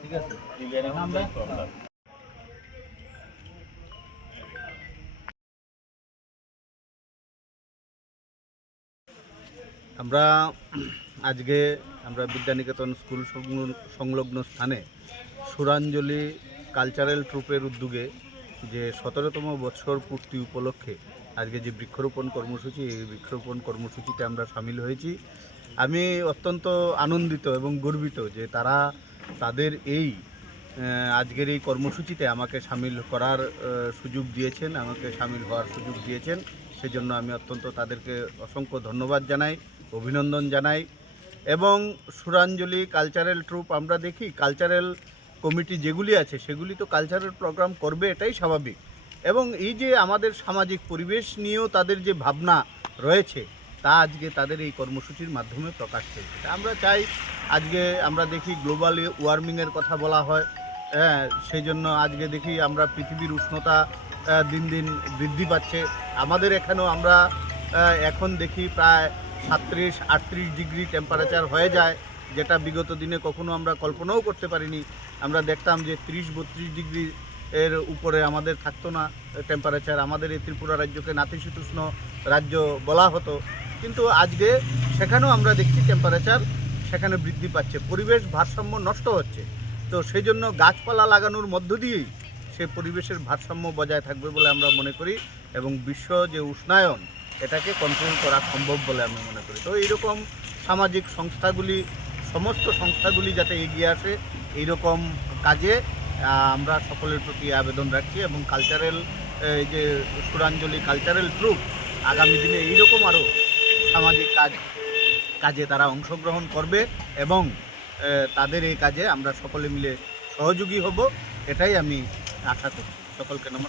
ঠিক আছে, আমরা আজকে বিদ্যানিকেতন স্কুল সংলগ্ন স্থানে সুরাঞ্জলি কালচারাল ট্রুপের উদ্যোগে যে 17তম বৎসর পূর্তি উপলক্ষে আজকে যে বৃক্ষরোপণ কর্মসূচি, এই বৃক্ষরোপণ কর্মসূচিতে আমরা সামিল হয়েছি। আমি অত্যন্ত আনন্দিত এবং গর্বিত যে তারা তাদের এই আজকের এই কর্মসূচিতে আমাকে সামিল করার সুযোগ দিয়েছেন, আমাকে সামিল হওয়ার সুযোগ দিয়েছেন। সেজন্য আমি অত্যন্ত তাদেরকে অসংখ্য ধন্যবাদ জানাই, অভিনন্দন জানাই। এবং সুরাঞ্জলি কালচারাল ট্রুপ আমরা দেখি কালচারাল কমিটি যেগুলি আছে সেগুলি তো কালচারাল প্রোগ্রাম করবে, এটাই স্বাভাবিক। এবং এই যে আমাদের সামাজিক পরিবেশ নিয়েও তাদের যে ভাবনা রয়েছে তা আজকে তাদের এই কর্মসূচির মাধ্যমে প্রকাশ পেয়েছে। আমরা চাই, আজকে আমরা দেখি গ্লোবাল ওয়ার্মিংয়ের কথা বলা হয়, সেই জন্য আজকে দেখি আমরা পৃথিবীর উষ্ণতা দিন দিন বৃদ্ধি পাচ্ছে। আমাদের এখানেও আমরা এখন দেখি প্রায় 37-38 ডিগ্রি টেম্পারেচার হয়ে যায়, যেটা বিগত দিনে কখনো আমরা কল্পনাও করতে পারিনি। আমরা দেখতাম যে 30-32 ডিগ্রি এর উপরে আমাদের থাকতো না টেম্পারেচার। আমাদের এই ত্রিপুরা রাজ্যকে নাতিশীতোষ্ণ রাজ্য বলা হতো, কিন্তু আজকে সেখানেও আমরা দেখছি টেম্পারেচার সেখানে বৃদ্ধি পাচ্ছে, পরিবেশ ভারসাম্য নষ্ট হচ্ছে। তো সেই জন্য গাছপালা লাগানোর মধ্য দিয়েই সে পরিবেশের ভারসাম্য বজায় থাকবে বলে আমরা মনে করি, এবং বিশ্ব যে উষ্ণায়ন এটাকে কন্ট্রোল করা সম্ভব বলে আমি মনে করি। তো এইরকম সামাজিক সংস্থাগুলি, সমস্ত সংস্থাগুলি যাতে এগিয়ে আসে এইরকম কাজে আমরা সকলের প্রতি আবেদন রাখছি। এবং কালচারাল যে সুরাঞ্জলি কালচারাল ট্রুপ আগামী দিনে এইরকম আরও সামাজিক কাজে তারা অংশগ্রহণ করবে, এবং তাদের এই কাজে আমরা সকলে মিলে সহযোগী হব, এটাই আমি আশা করছি। সকলকে নমস্কার।